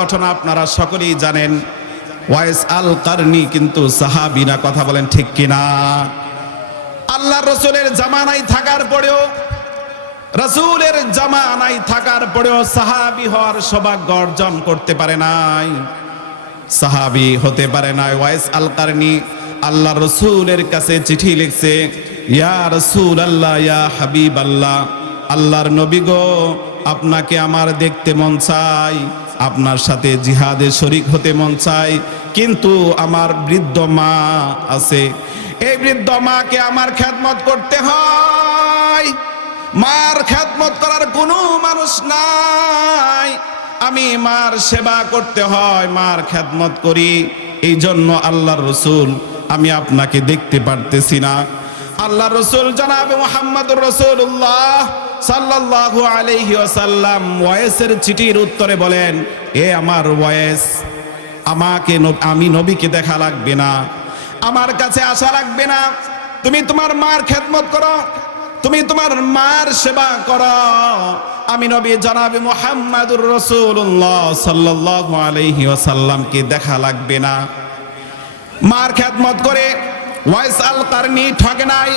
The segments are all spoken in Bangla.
ঘটনা আপনারা সকলেই জানেন। ওয়াইস আল কারনি কিন্তু সাহাবিনা কথা বলেন ঠিক কিনা? আল্লাহ রসুলের জামানায় থাকার পরেও, রসুলের জামানায় থাকার পরেও সাহাবি হওয়ার সৌভাগ্য অর্জন করতে পারে নাই। সাহাবি হতে পারে নাই। ওয়াইস আল কারনি আল্লাহ রসুলের কাছে চিঠি লিখছে, ইয়া রসুল আল্লাহ ইয়া হাবিব আল্লাহ আল্লাহর নবী গো, আপনাকে আমার দেখতে মন চাই। আপনার সাথে জিহাদে শরিক হতে মন চাই কিন্তু আমার বৃদ্ধ মা আছে। এই বৃদ্ধ মাকে আমার খ্যাতমত করতে হয়। মার খ্যাতমত করার কোনো মানুষ নাই। আমি মার সেবা করতে হয়, মার খ্যাতমত করি। এই জন্য আল্লাহর রসুল, আমি আপনাকে দেখতে পারতেছি না। আল্লাহ রসুল জনাবে মোহাম্মদুর রসুল্লাহ সাল্লাল্লাহু আলাইহি ওয়াসাল্লাম ওয়েসের চিঠির উত্তরে বলেন, এ আমার ওয়েস আমাকে আমি নবীকে দেখা লাগবে না। আমার কাছে আসা লাগবে না। তুমি তোমার মার খেদমত করো। তুমি তোমার মার সেবা করো। আমি নবী জনাবে মোহাম্মদুর রসুল্লাহ সাল্লাল্লাহু আলাইহি ওয়াসাল্লামকে দেখা লাগবে না। মার খেদমত করে ওয়াইস আল কারনি ঠকে নাই।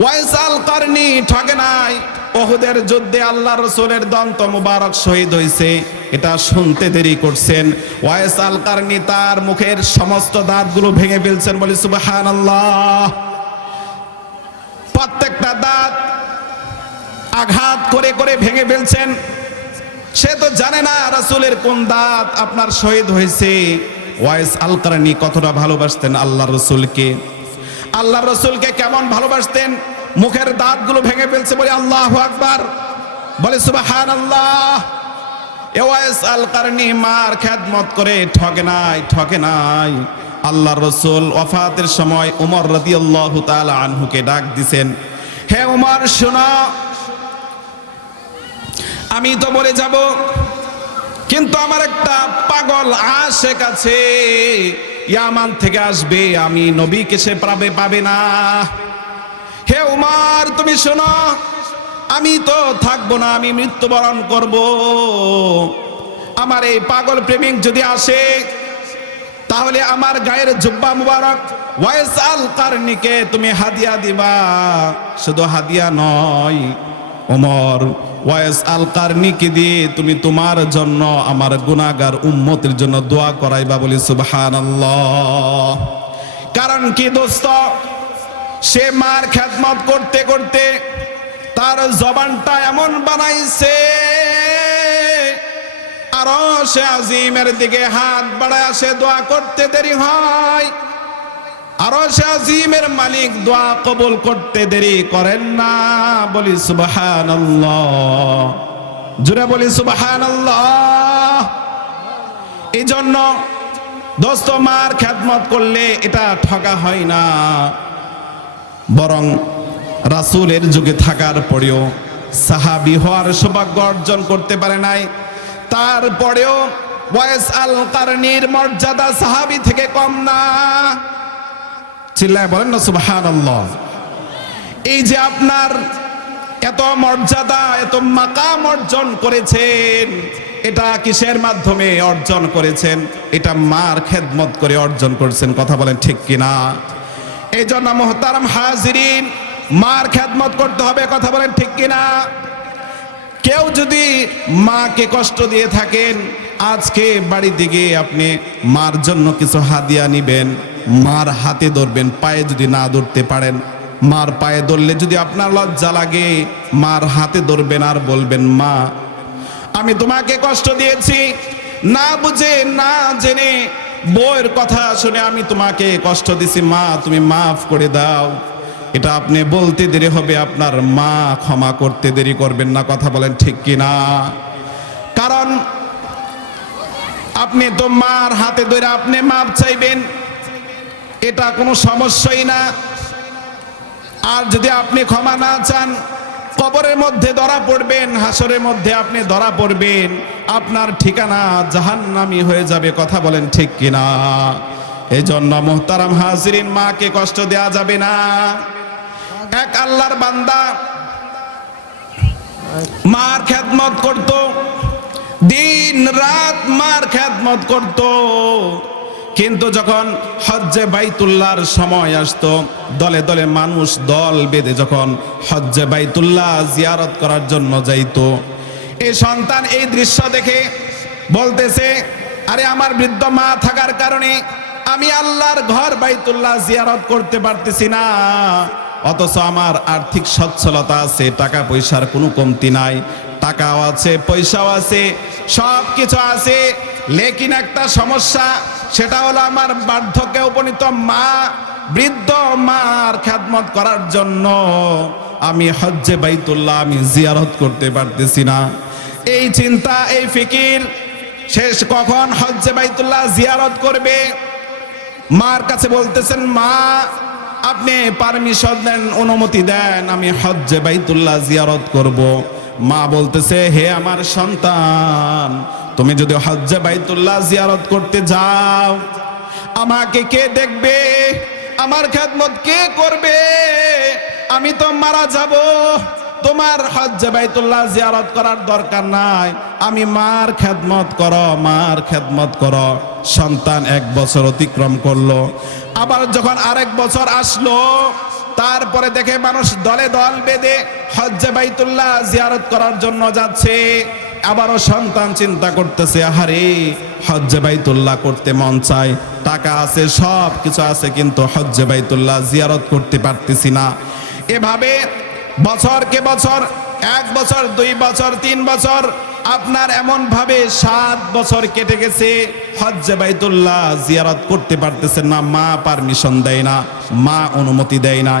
ওয়াইস আল কারনি ঠকে নাই। ওহুদের যুদ্ধে আল্লাহ রসুলের দন্ত মুবারক শহীদ হয়েছে এটা শুনতে দেরি করছেন। ওয়াইস আল কারনি তার মুখের সমস্ত দাঁতগুলো ভেঙে ফেলছেন বলি সুবাহান আল্লাহ প্রত্যেকটা দাঁত আঘাত করে করে ভেঙে ফেলছেন। সে তো জানে না রাসূলের কোন দাঁত আপনার শহীদ হয়েছে ওয়াইস আল কারনি কতটা ভালোবাসতেন আল্লাহ রসুলকে। আল্লাহ রসুলকে কেমন ভালোবাসতেন? মুখের দাঁতগুলো ভেঙে ফেলছে বলে আল্লাহ আকবার। বলে সুবাহান আল্লাহ এ ওয়াইস আল কারনি মার খ্যাতমত করে ঠকে নাই ঠকে নাই। আল্লাহ রসুল ওয়াফাতের সময় উমর তাআলা আনহুকে ডাক দিছেন, হে উমর, শোনো। আমি তো বলে যাব, কিন্তু আমার একটা পাগল আশেক আছে। ইয়ামান থেকে আসবে, আমি নবীকে সে পাবে পাবে না। হে উমার, তুমি শোনো, আমি তো থাকব না, আমি মৃত্যুবরণ করব। আমার এই পাগল প্রেমিক যদি আসে, তাহলে আমার গায়ের জুব্বা মুবারক ওয়াইস আল কারনিকে তুমি হাদিয়া দিবা। শুধু হাদিয়া নয় ওমর ওয়াইস আল কারনিকে দিয়ে তুমি তোমার জন্য আমার গুনাহগার উম্মতের জন্য দোয়া করাইবা বলি সুবহানাল্লাহ। কারণ কি দোস্ত? সে মার খেদমত করতে করতে তার জবানটা এমন বানাইছে। আরও সে আজিমের দিকে হাত বাড়ায়, সে দোয়া করতে দেরি হয়। আরও সে আজিমের মালিক দোয়া কবুল করতে দেরি করেন না। বলি সুবাহান জুড়ে বলি সুবাহান এই জন্য দোস্ত মার খ্যাতমত করলে এটা ঠকা হয় না। বরং রাসূলের যুগে থাকার পরেও সাহাবি হওয়ার সৌভাগ্য অর্জন করতে পারে নাই। তারপরেও ওয়াইস আল কারনির মর্যাদা সাহাবি থেকে কম না। চিল্লায় বলেন না, সুবহানাল্লাহ। এই যে আপনার এত মর্যাদা, এত মাকাম অর্জন করেছেন, এটা কিসের মাধ্যমে অর্জন করেছেন? এটা মার খেদমত করে অর্জন করেছেন, কথা বলেন ঠিক কিনা? এই জন্য মোহতারাম হাজিরিন, মার খেদমত করতে হবে, কথা বলেন ঠিক কিনা? কেউ যদি মাকে কষ্ট দিয়ে থাকেন, আজকে বাড়িতে গিয়ে আপনি মার জন্য কিছু হাদিয়া নিবেন, মার হাতে ধরবেন, পায়ে যদি না ধরতে পারেন, মার পায়ে ধরলে যদি আপনার লজ্জা লাগে, মার হাতে ধরবেন আর বলবেন, মা, আমি তোমাকে কষ্ট দিয়েছি। না বুঝে, না জেনে বইয়ের কথা শুনে আমি তোমাকে কষ্ট দিছি, মা, তুমি মাফ করে দাও। এটা আপনি বলতে দেরি হবে, আপনার মা ক্ষমা করতে দেরি করবেন না, কথা বলেন ঠিক কি না কারণ আপনি তো মার হাতে ধরে আপনি মাপ চাইবেন, এটা কোনো সমস্যাই না। আর যদি আপনি ক্ষমা না চান কবরের মধ্যে ধরা পড়বেন, হাসরের মধ্যে আপনি ধরা পড়বেন। আপনার ঠিকানা জাহান্নামি হয়ে যাবে, কথা বলেন ঠিক কিনা? এই জন্য মোহতারাম হাজিরিন, মাকে কষ্ট দেয়া যাবে না। এক আল্লাহর বান্দা মার খেদমত করত দিন রাত মার খ্যাতমত করত। কিন্তু যখন হজ্জে বাইতুল্লাহর সময় আসতো, দলে দলে মানুষ দল বেঁধে যখন হজ্জে বাইতুল্লাহ জিয়ারত করার জন্য যাইত, এই সন্তান এই দৃশ্য দেখে বলতেছে, আরে আমার বৃদ্ধ মা থাকার কারণে আমি আল্লাহর ঘর বাইতুল্লাহ জিয়ারত করতে পারতেছি না। অথচ আমার আর্থিক সচ্ছলতা আছে, টাকা পয়সার কোনো কমতি নাই, টাকাও আছে, পয়সাও আছে সব কিছু আছে। লেকিন একটা সমস্যা, সেটা হলো আমার বার্ধক্যে উপনীত মা, বৃদ্ধ মার খ্যাতমত করার জন্য আমি হজ্জে বাইতুল্লাহ আমি জিয়ারত করতে পারতেছি না। এই চিন্তা, এই ফিকির, শেষ কখন হজ্জে বাইতুল্লাহ জিয়ারত করবে? মার কাছে বলতেছেন, মা, আপনি পারমিশন দেন, অনুমতি দেন, আমি হজ্জে বাইতুল্লাহ জিয়ারত করব। মা বলতেছে, হে আমার সন্তান তুমি যদি হজ্জে বাইতুল্লাহ জিয়ারত করতে যাও, আমাকে কে দেখবে? আমার খেদমত কে করবে? আমি তো মারা যাব। তোমার হজ্জে বাইতুল্লাহ জিয়ারত করার দরকার নাই। আমি মার খেদমত করো, মার খেদমত করো। সন্তান এক বছর অতিক্রম করল। আবার যখন আরেক বছর আসলো, তারপরে দেখে মানুষ দলে দল বেঁধে হজ্জে বাইতুল্লাহ জিয়ারত করার জন্য যাচ্ছে। আবারও সন্তান চিন্তা করতেছে, আহারে, হজ্জে বাইতুল্লাহ করতে মন চায়। টাকা আছে, সব কিছু আছে, কিন্তু হজ্জে বাইতুল্লাহ জিয়ারত করতে পারতেছি না। এভাবে বছরকে বছর, এক বছর, দুই বছর, তিন বছর, আপনার এমন ভাবে সাত বছর কেটে গেছে, হজ্জে বাইতুল্লাহ জিয়ারত করতে পারতেছেন না, মা পারমিশন দেয় না, মা অনুমতি দেয় না।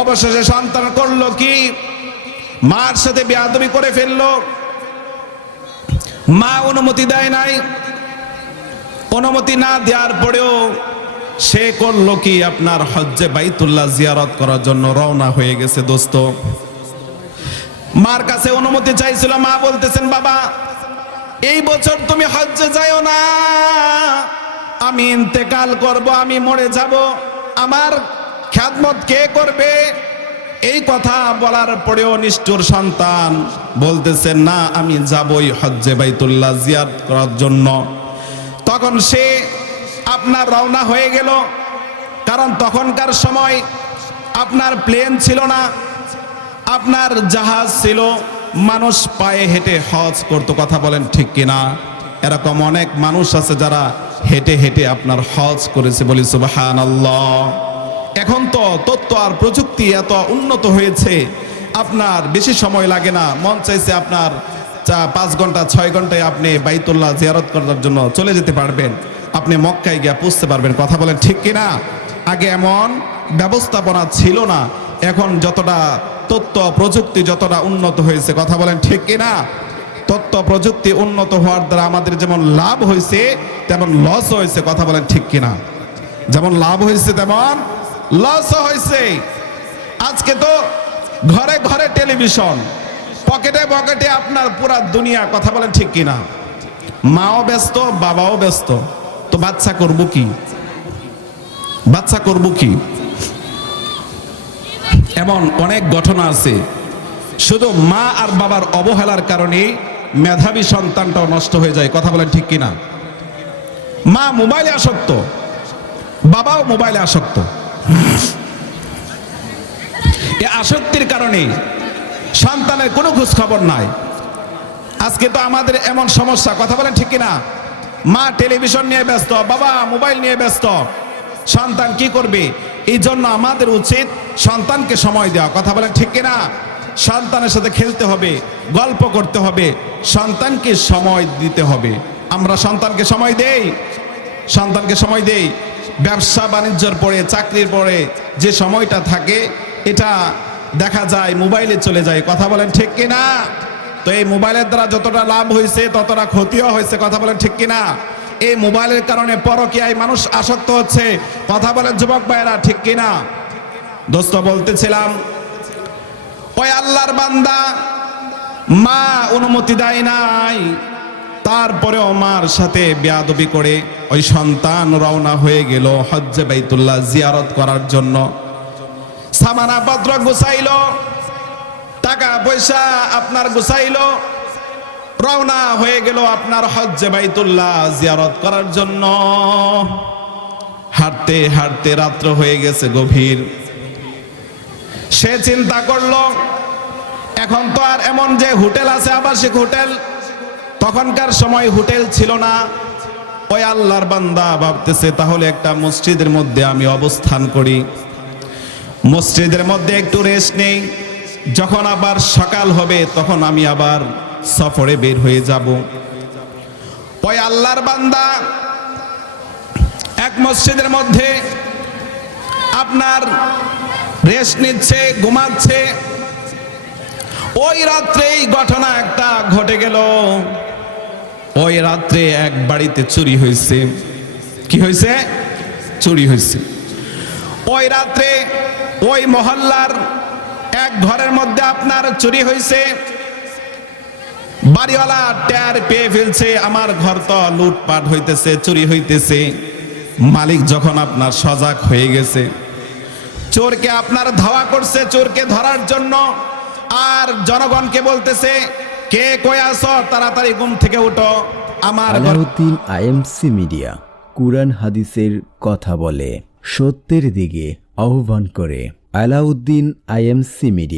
অবশেষে সন্তান করল কি? মার সাথে বেয়াদবি করে ফেলল মা অনুমতি দেয় নাই। অনুমতি না দেওয়ার পরেও সে করল কি আপনার হজ্জে বাইতুল্লাহ জিয়ারত করার জন্য রওনা হয়ে গেছে, দোস্ত। মার কাছে অনুমতি চাইছিল, মা বলতেছেন, বাবা, এই বছর তুমি হজ্জে যাইও না। আমি ইন্তেকাল করব, আমি মরে যাব। আমার খ্যাতমত কে করবে? এই কথা বলার পরেও নিষ্ঠুর সন্তান বলতেছেন না, আমি যাবই হজ্জে বাইতুল্লাহ জিয়ারত করার জন্য। তখন সে আপনার রওনা হয়ে গেল, কারণ তখনকার সময় আপনার প্লেন ছিল না, আপনার জাহাজ ছিল, মানুষ পায়ে হেঁটে হজ করতো, কথা বলেন ঠিক কিনা? এরকম অনেক মানুষ আছে যারা হেঁটে হেঁটে আপনার হজ করেছে বলি সুবাহান এখন তো তথ্য আর প্রযুক্তি এত উন্নত হয়েছে, আপনার বেশি সময় লাগে না। মন চাইছে আপনার চা পাঁচ ঘণ্টা, ছয় ঘন্টায় আপনি বাইতুল্লাহ জিয়ারত করার জন্য চলে যেতে পারবেন। আপনি মক্কায় গিয়ে পুষতে পারবেন, কথা বলেন ঠিক কিনা? আগে এমন ব্যবস্থাপনা ছিল না, এখন যতটা তথ্য প্রযুক্তি যতটা উন্নত হয়েছে, কথা বলেন ঠিক কিনা? তথ্য প্রযুক্তি উন্নত হওয়ার দ্বারা আমাদের যেমন লাভ হয়েছে, তেমন লস হয়েছে, কথা বলেন ঠিক কিনা? যেমন লাভ হয়েছে তেমন লস হয়েছে আজকে তো ঘরে ঘরে টেলিভিশন, পকেটে পকেটে আপনার পুরা দুনিয়া, কথা বলেন ঠিক কিনা? মাও ব্যস্ত, বাবাও ব্যস্ত। তো বাচ্চা করব কি? বাচ্চা করব কি? এমন অনেক ঘটনা আছে। শুধু মা আর বাবার অবহেলার কারণে মেধাবী সন্তানটাও নষ্ট হয়ে যায়, কথা বলেন ঠিক কিনা? মা মোবাইলে আসক্ত, বাবাও মোবাইলে আসক্ত। এ আসক্তির কারণে সন্তানের কোনো খোঁজ খবর নাই। আজকে তো আমাদের এমন সমস্যা, কথা বলেন ঠিক কিনা? মা টেলিভিশন নিয়ে ব্যস্ত, বাবা মোবাইল নিয়ে ব্যস্ত। সন্তান কি করবে? এই জন্য আমাদের উচিত সন্তানকে সময় দেওয়া, কথা বলেন ঠিক কিনা? সন্তানের সাথে খেলতে হবে, গল্প করতে হবে, সন্তানকে সময় দিতে হবে। আমরা সন্তানকে সময় দেই, সন্তানকে সময় দেই। ব্যবসা বাণিজ্যর পরে, চাকরির পরে যে সময়টা থাকে এটা দেখা যায়, মোবাইলে চলে যায়। কথা বলেন ঠিক কিনা? তো এই মোবাইলের দ্বারা যতটা লাভ হয়েছে ততটা ক্ষতিও হয়েছে কথা বলেন ঠিক কিনা? এই মোবাইলের কারণে পরকীয়ায় মানুষ আসক্ত হচ্ছে। কথা বলেন যুবক ভাইয়েরা, ঠিক কিনা? দোস্ত, বলতেছিলাম, ওই আল্লাহর বান্দা মা অনুমতি দেয় নাই, তারপরেও মার সাথে বেয়াদবি করে ওই সন্তান রওনা হয়ে গেল হজ্জে বাইতুল্লাহ জিয়ারত করার জন্য। সামানা পত্র গুছাইল, টাকা পয়সা আপনার গুছাইল, রওনা হয়ে গেল আপনার হজ্জে বাইতুল্লাহ জিয়ারত করার জন্য। হাঁটতে হাঁটতে রাত্র হয়ে গেছে গভীর। সে চিন্তা করল, এখন তো আর এমন যে হোটেল আছে, আবাসিক হোটেল, তখনকার সময় হোটেল ছিল না। ওই আল্লাহর বান্দা ভাবতেছে, তাহলে একটা মসজিদের মধ্যে আমি অবস্থান করি। মসজিদের মধ্যে একটু রেস্ট নেই। যখন আবার সকাল হবে, তখন আমি আবার সফরে বের হয়ে যাব। ওই আল্লাহর বান্দা এক মসজিদের মধ্যে আপনার রেস্ট নিচ্ছে, ঘুমাচ্ছে। ওই রাত্রেই ঘটনা একটা ঘটে গেল। ওই রাত্রে এক বাড়িতে চুরি হয়েছে। কি হয়েছে? চুরি হয়েছে। ওই রাত্রে ওই মহল্লার এক ঘরের মধ্যে আপনার চুরি হয়েছে বাড়িওয়ালা ট্যার পেয়ে ফেলছে, আমার ঘর তো লুটপাট হইতেছে, চুরি হইতেছে। মালিক যখন আপনার সজাগ হয়ে গেছে, চোরকে আপনার ধাওয়া করছে, চোরকে ধরার জন্য, আর জনগণকে বলতেছে, কে কই আছো? তাড়াতাড়ি ঘুম থেকে উঠো। আমার আলাউদ্দিন আইএমসি মিডিয়া, কুরআন হাদিসের কথা বলে সত্যের দিকে। আহ্বান করে আলাউদ্দিন আইএমসি মিডিয়া।